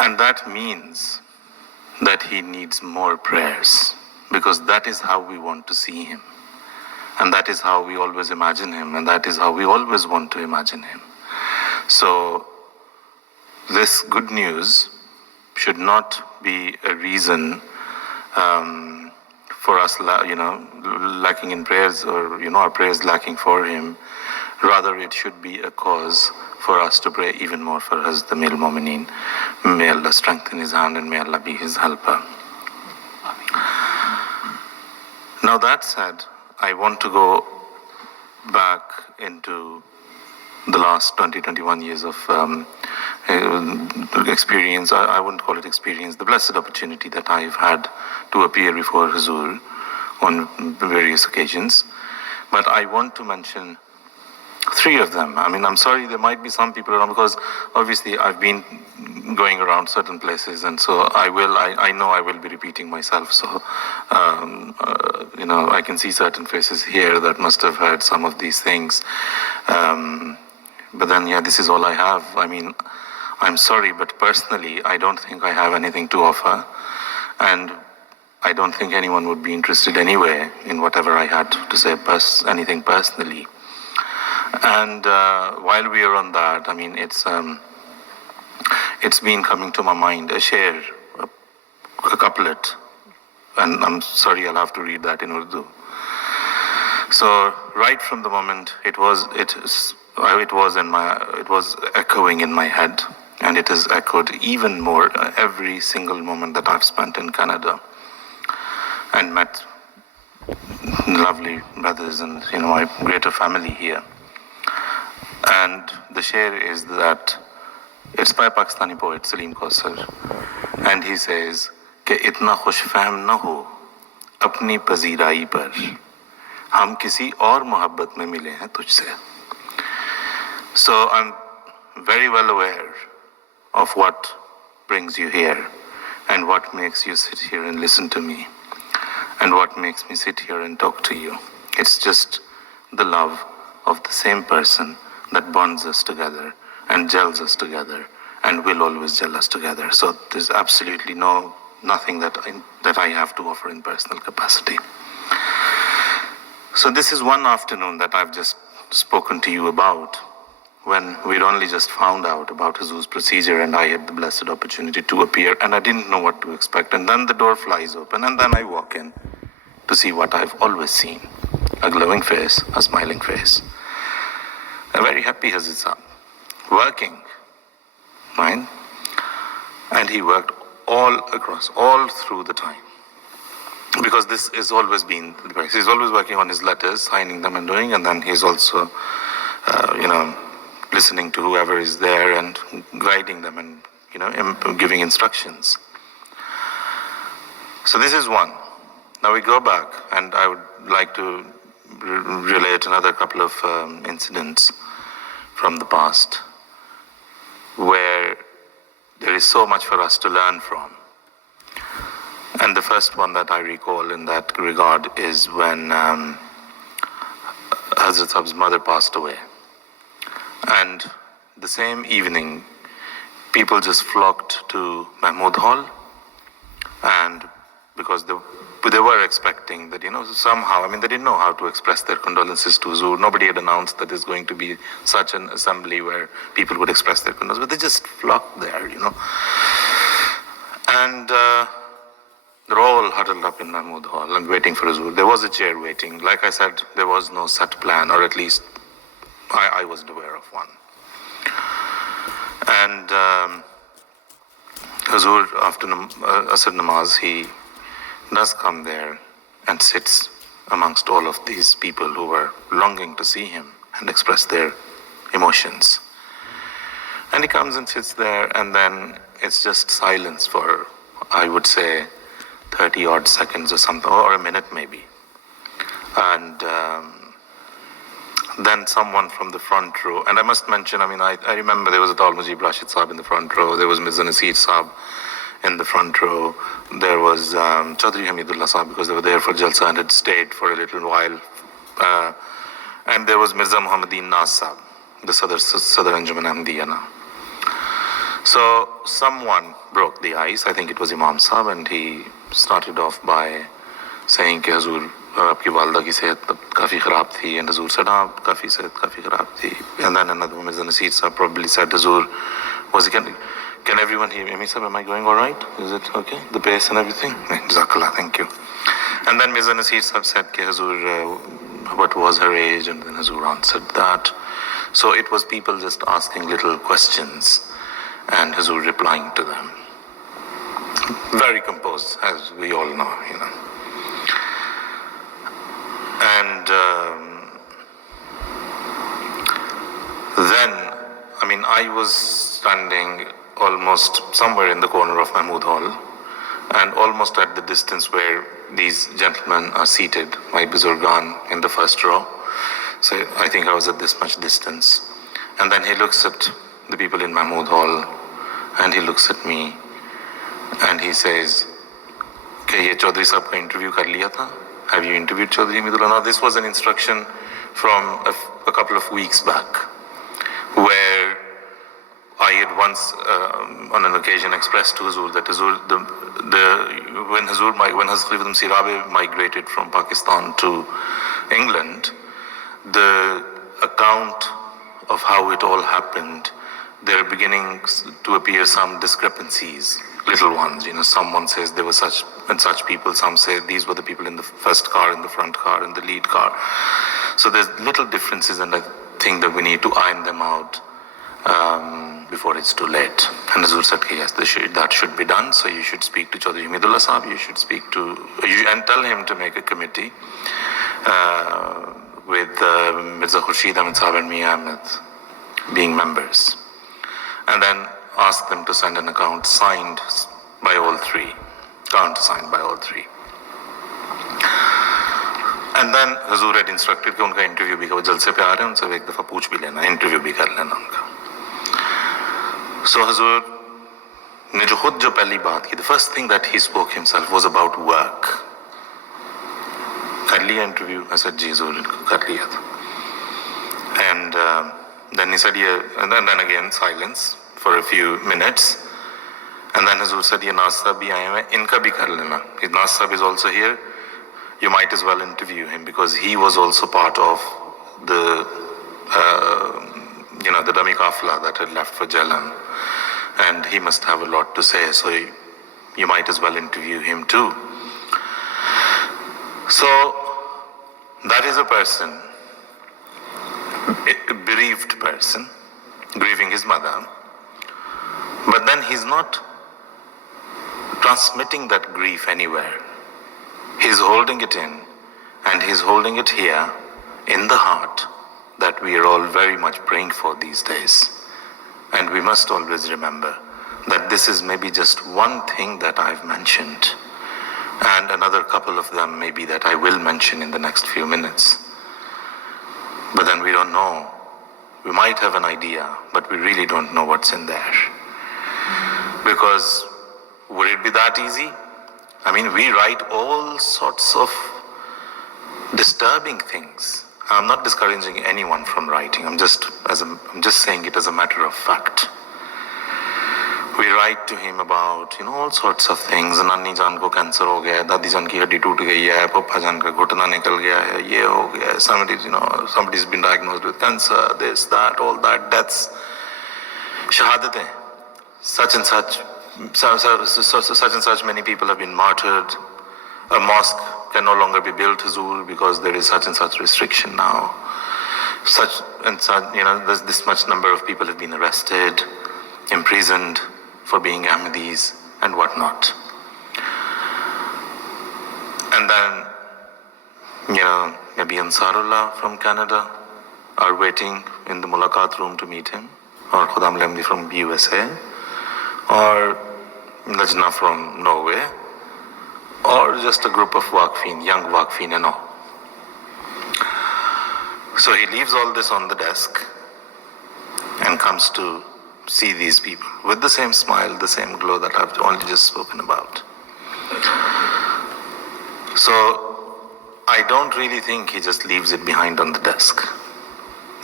And that means that he needs more prayers, because that is how we want to see him. And that is how we always imagine him, and that is how we always want to imagine him. So this good news should not be a reason for us, lacking in prayers, or our prayers lacking for him. Rather, it should be a cause for us to pray even more for Hazrat Amir al-Mu'mineen. May Allah strengthen his hand and may Allah be his helper. Now that said, I want to go back into the last 20-21 years of experience. I wouldn't call it experience, the blessed opportunity that I've had to appear before Huzur on various occasions. But I want to mention 3 of them. I mean, I'm sorry, there might be some people around, because obviously I've been going around certain places, and so I know I will be repeating myself. So, I can see certain faces here that must have heard some of these things. But then, this is all I have. I mean, I'm sorry, but personally, I don't think I have anything to offer. And I don't think anyone would be interested anyway in whatever I had to say, anything personally. And while we are on that, I mean, it's been coming to my mind, a share, a couplet, and I'm sorry, I'll have to read that in Urdu. So right from the moment it was echoing in my head, and it has echoed even more every single moment that I've spent in Canada and met lovely brothers and my greater family here. And the share is that it's by a Pakistani poet, Salim Kausar, and he says कि इतना खुशफहम न हो अपनी पजीराई पर, हम किसी और मोहब्बत में मिले हैं तुझसे. So I'm very well aware of what brings you here, and what makes you sit here and listen to me, and what makes me sit here and talk to you. It's just the love of the same person that bonds us together and gels us together and will always gel us together. So there's absolutely nothing that I have to offer in personal capacity. So this is one afternoon that I've just spoken to you about, when we'd only just found out about Huzur's procedure, and I had the blessed opportunity to appear, and I didn't know what to expect. And then the door flies open, and then I walk in to see what I've always seen: a glowing face, a smiling face, a very happy Hazrat Sahib, working, right? And he worked all through the time, because this has always been the case. He's always working on his letters, signing them and doing, and then he's also, listening to whoever is there and guiding them and, giving instructions. So this is one. Now we go back, and I would like to relate another couple of incidents from the past where there is so much for us to learn from. And the first one that I recall in that regard is when Hazrat Sahib's mother passed away. And the same evening, people just flocked to Mahmood Hall, and because they were expecting that, somehow, they didn't know how to express their condolences to Huzur. Nobody had announced that there's going to be such an assembly where people would express their condolences, but they just flocked there, And they're all huddled up in Mahmood Hall and waiting for Huzur. There was a chair waiting. Like I said, there was no set plan, or at least I wasn't aware of one. And Huzur, after Asr Namaz, he does come there and sits amongst all of these people who were longing to see him and express their emotions. And he comes and sits there, and then it's just silence for, I would say, 30 odd seconds or something, or a minute maybe. And then someone from the front row, and I must mention, I remember there was a Dal Mujib Rashid Sahib in the front row, there was Mirza Nasir Sahib in the front row, there was Chaudhry Hamidullah Sahib, because they were there for Jalsa and had stayed for a little while, and there was Mirza Muhammadin Nas Sahib, the Sadr Anjuman Ahmadiyya now. So someone broke the ice. I think it was Imam Sahib, and he started off by saying कि हजूर आपकी वालदा की सेहत काफ़ी ख़राब थी, and Hazur said हाँ काफ़ी सेहत काफ़ी ख़राब थी. And then another one, Mr. Nasir Sahib, probably said Hazur was it can everyone hear me? Sir, am I going all right? Is it okay? The bass and everything? Jazakallah, thank you. And then Mr. Nasir Sahib said कि हजूर what was her age, and then huzur answered that. So it was people just asking little questions and huzur replying to them. Very composed, as we all know, you know. And then, I mean, I was standing almost somewhere in the corner of Mahmood Hall, and almost at the distance where these gentlemen are seated, my Buzurgan in the first row. So I think I was at this much distance. And then he looks at the people in Mahmood Hall, and he looks at me, and he says, "Kya ye Chaudhary Sahab ka interview kar liya tha? Have you interviewed Chaudhary Hamidullah?" Now this was an instruction from a couple of weeks back, where I had once, on an occasion, expressed to Huzur that Huzur, when Hazrat Khalifatul Masih Rabi migrated from Pakistan to England, the account of how it all happened, there are beginning to appear some discrepancies, little ones. You know, someone says there were such and such people. Some say these were the people in the first car, in the front car, in the lead car. So there's little differences, and I think that we need to iron them out before it's too late. And Hazur said, yes, that should be done. So you should speak to Chaudhary Hamidullah Sahib, you should speak to, and tell him to make a committee with Mirza Khurshid Ahmed Sahib and Mia Ahmed being members. And then ask them to send an account signed by all three. Signed by all three. And then Hazur had instructed कि उनका interview भी वो जलसे पे आ रहे हैं, उनसे एक दफ़ा पूछ भी लेना, interview भी कर लेना उनका. So Hazur ने जो खुद जो पहली बात की, the first thing that he spoke himself was about work. कर लिया interview? I said ji Hazur कर लिया था. And then he said and then again silence for a few minutes. And then Hazur said ये नाज़ साहब भी आए हैं, इनका भी कर लेना. Naaz Sahib is also here. You might as well interview him, because he was also part of the, the dummy kafla that had left for Jalan, and he must have a lot to say, so you might as well interview him too. So that is a person, a bereaved person, grieving his mother, but then he's not transmitting that grief anywhere. He's holding it in, and he's holding it here in the heart that we are all very much praying for these days. And we must always remember that this is maybe just one thing that I've mentioned, and another couple of them maybe that I will mention in the next few minutes. But then we don't know. We might have an idea, but we really don't know what's in there. Because would it be that easy? I mean, we write all sorts of disturbing things. I'm not discouraging anyone from writing. I'm just saying it as a matter of fact. We write to him about, all sorts of things. Nanni jaan ko cancer ho gaya, dadi jaan ki haddi toot gayi hai, papa jaan ka ghutna nikal gaya hai, ye ho gaya, somebody's been diagnosed with cancer, this, that, all that, deaths, shahadatein, such and such many people have been martyred. A mosque can no longer be built, Huzur, because there is such and such restriction now. Such and such, there's this much number of people have been arrested, imprisoned for being Ahmadis and whatnot. And then, maybe Ansarullah from Canada are waiting in the Mulaqat room to meet him, or Khudam Lemdi from USA, or Najna from Norway, or just a group of Waqfin, young Waqfin and all. So he leaves all this on the desk and comes to see these people with the same smile, the same glow that I've only just spoken about. So I don't really think he just leaves it behind on the desk,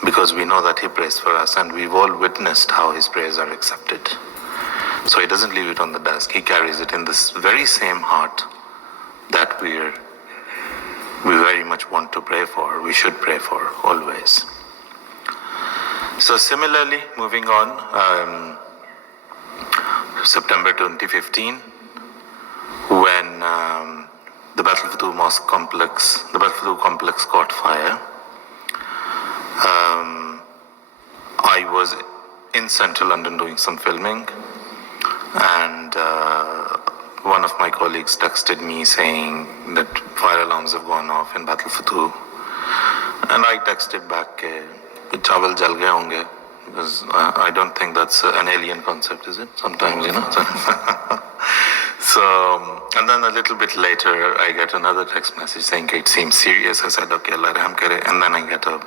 because we know that he prays for us, and we've all witnessed how his prayers are accepted. So he doesn't leave it on the desk. He carries it in this very same heart that we very much want to pray for, we should pray for always. So similarly, moving on, September 2015, when the Battle Futu Mosque complex, the Battle Futu complex caught fire, I was in central London doing some filming, and one of my colleagues texted me saying that fire alarms have gone off in Battle Futu, and I texted back, chawal jal gaye honge, because I don't think that's an alien concept, is it? Sometimes, you know. So, and then a little bit later, I get another text message saying it seems serious. I said, okay, Allah raham kare. And then I get a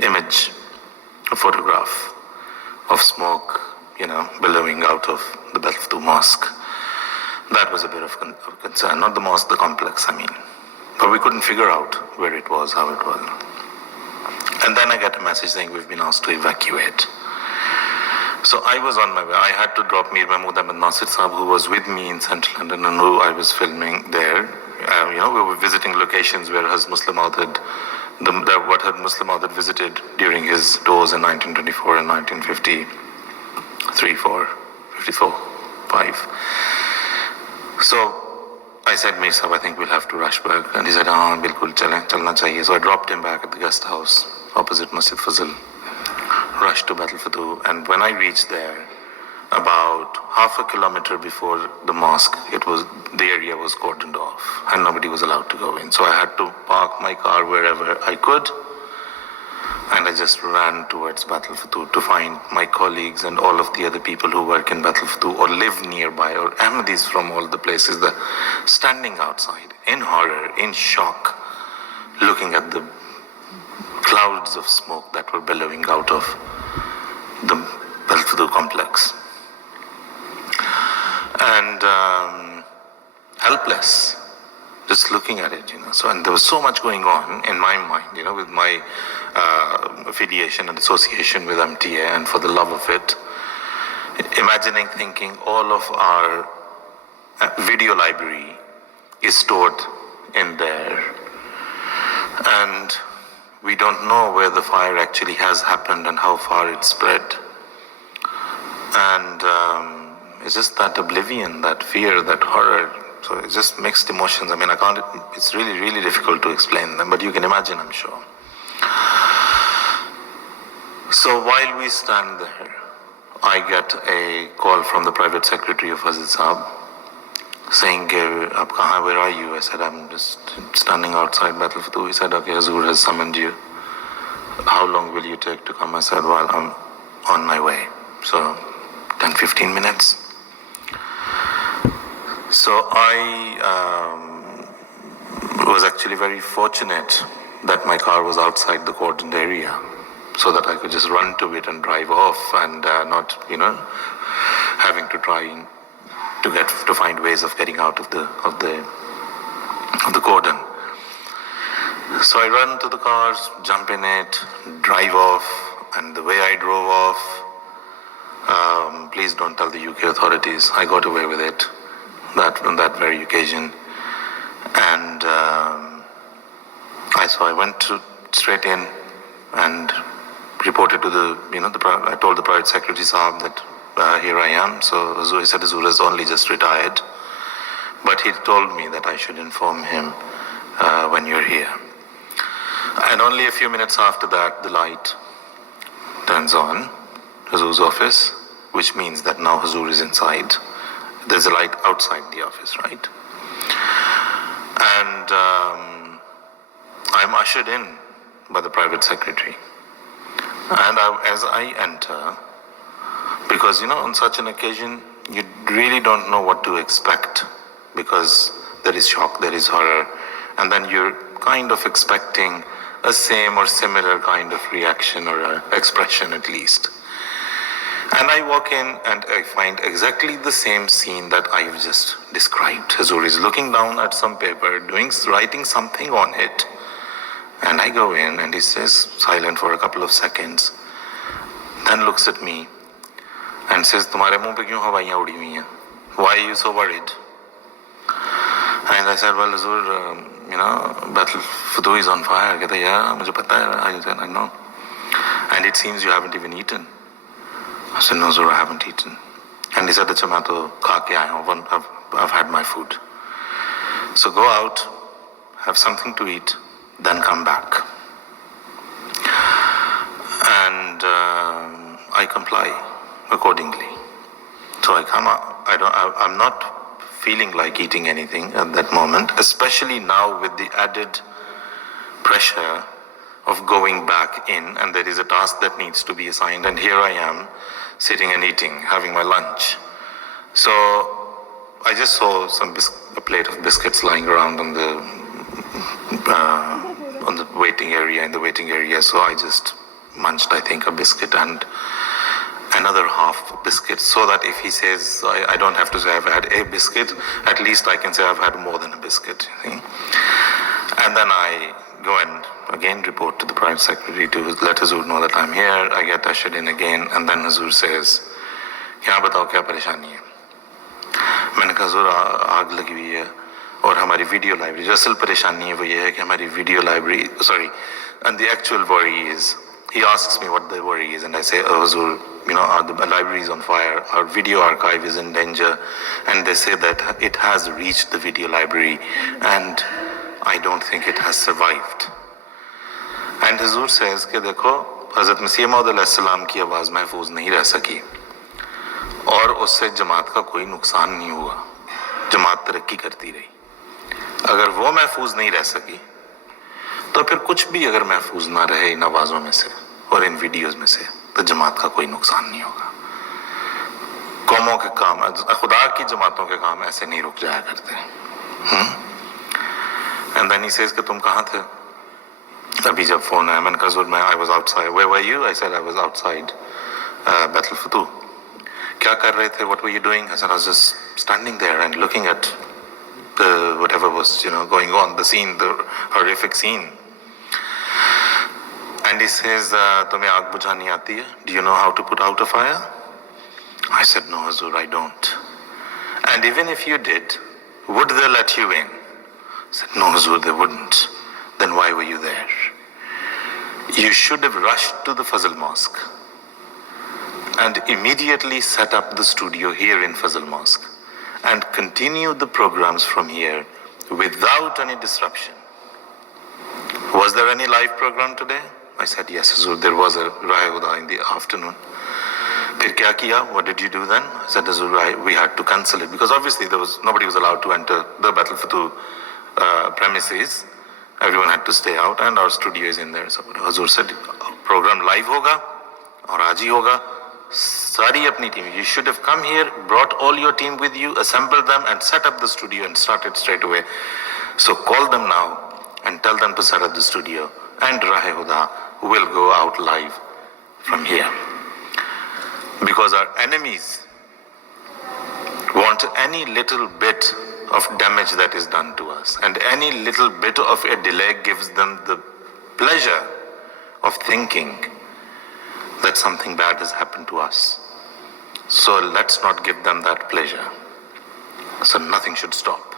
image, a photograph of smoke, you know, billowing out of the Battle Futu Mosque. That was a bit of concern. Not the mosque, the complex, I mean. But we couldn't figure out where it was, how it was. And then I get a message saying we've been asked to evacuate. So I was on my way. I had to drop Mir Mahmood Ahmed Nasir Sahib, who was with me in central London and who I was filming there. You know, we were visiting locations where Haz Muslim Maud had, what Haz Muslim Maud had visited during his tours in 1924 and 1953, 4, 54, 5. So I said, Mir Sahib, I think we'll have to rush back. And he said, bilkul chalna chahiye. So I dropped him back at the guest house opposite Masjid Fazl, rushed to Battle Futu, and when I reached there, about half a kilometer before the mosque, the area was cordoned off and nobody was allowed to go in. So I had to park my car wherever I could, and I just ran towards Battle Futu to find my colleagues and all of the other people who work in Battle Futu or live nearby, or Ahmadis from all the places, standing outside in horror, in shock, looking at the clouds of smoke that were billowing out of the Battle Futu complex. And helpless, just looking at it, you know. So, and there was so much going on in my mind, you know, with my affiliation and association with MTA, and for the love of it, imagining, thinking all of our video library is stored in there, and we don't know where the fire actually has happened and how far it spread. And it's just that oblivion, that fear, that horror. So it's just mixed emotions. I mean, it's really, really difficult to explain them, but you can imagine, I'm sure. So while we stand there, I get a call from the private secretary of Basit Sahib saying, where are you? I said, I'm just standing outside Battle Futu. He said, okay, Hazur has summoned you. How long will you take to come? I said, well, I'm on my way. So 10-15 minutes. So I was actually very fortunate that my car was outside the cordoned area, so that I could just run to it and drive off, and not, you know, having to try to find ways of getting out of the cordon. So I run to the cars, jump in it, drive off, and the way I drove off, please don't tell the UK authorities, I got away with it on that very occasion. And I went straight in and reported to I told the private secretary Saab that here I am. So he said Hazur has only just retired, but he told me that I should inform him when you're here. And only a few minutes after that, the light turns on, Hazur's office, which means that now Hazur is inside. There's a light outside the office, right? And I'm ushered in by the private secretary. And as I enter, because, you know, on such an occasion, you really don't know what to expect, because there is shock, there is horror, and then you're kind of expecting a same or similar kind of reaction or expression at least. And I walk in and I find exactly the same scene that I've just described. Hazur is looking down at some paper, writing something on it. And I go in and he says, silent for a couple of seconds, then looks at me and says, तुम्हारे मुंह पे क्यों हवाइयाँ उड़ी हुई हैं? Why are you so worried? And I said, well, Hazur, Battle Futu is on fire. कहता, yeah, मुझे पता है. I know. And it seems you haven't even eaten. I said, no, Hazur, I haven't eaten. And he said, अच्छा मैं तो खा के आया हूँ. I've had my food. So go out, have something to eat, then come back. And I comply accordingly. So I come out. I'm not feeling like eating anything at that moment, especially now with the added pressure of going back in, and there is a task that needs to be assigned, and here I am sitting and eating, having my lunch. So I just saw a plate of biscuits lying around on the waiting area, in the waiting area. So I just munched, I think, a biscuit and another half biscuit, so that if he says, I don't have to say I've had a biscuit, at least I can say I've had more than a biscuit. You see? And then I go and again report to the Prime Secretary to let Hazur know that I'm here. I get ushered in again, and then Hazur says, क्या बताओ क्या परेशानी है? मैंने कहा Hazur आग लगी हुई है और हमारी वीडियो लाइब्रेरी, जो असल परेशानी है वो ये है कि हमारी video library, sorry, and the actual worry is, he asks me what the worry is, and I say, oh Hazur, the library is on fire, our video archive is in danger, and they say that it has reached the video library, and I don't think it has survived. And Hazur says कि देखो हज़रत मसीह मौद अलैहिस्सलाम की आवाज़ महफूज नहीं रह सकी और उससे जमात का कोई नुकसान नहीं हुआ, जमात तरक्की करती रही. अगर वो महफूज नहीं रह सकी तो फिर कुछ भी अगर महफूज ना रहे इन आवाज़ों में से और इन वीडियोस में से तो जमात का कोई नुकसान नहीं होगा. कौमों के काम, खुदा की जमातों के काम ऐसे नहीं रुक जाया करते. एंड देन ही सेज कि तुम कहाँ थे अभी जब फोन आया? मैंने कहा मैं, I was outside. Where were you? I said I was outside Battle Futu. क्या कर रहे थे? What were you doing? I said I was just standing there and looking at whatever was going on, the scene, the horrific scene. And he says, तुम्हें आग बुझानी आती है? Do you know how to put out a fire? I said, no, Hazur, I don't. And even if you did, would they let you in? I said, no, Hazur, they wouldn't. Then why were you there? You should have rushed to the Fazl Mosque and immediately set up the studio here in Fazl Mosque and continue the programs from here without any disruption. Was there any live program today? I said, yes, Hazur, there was a Rahuda in the afternoon. Phir kya kiya? What did you do then? I said, Hazur, we had to cancel it because obviously nobody was allowed to enter the Battle Futu premises. Everyone had to stay out and our studio is in there. So Hazur said, program live hoga aur aaj hi hoga. Sari apni team. You should have come here, brought all your team with you, assembled them and set up the studio and started straight away. So call them now and tell them to set up the studio and Rahe Huda will go out live from here. Because our enemies want any little bit of damage that is done to us, and any little bit of a delay gives them the pleasure of thinking that something bad has happened to us. So let's not give them that pleasure. So nothing should stop.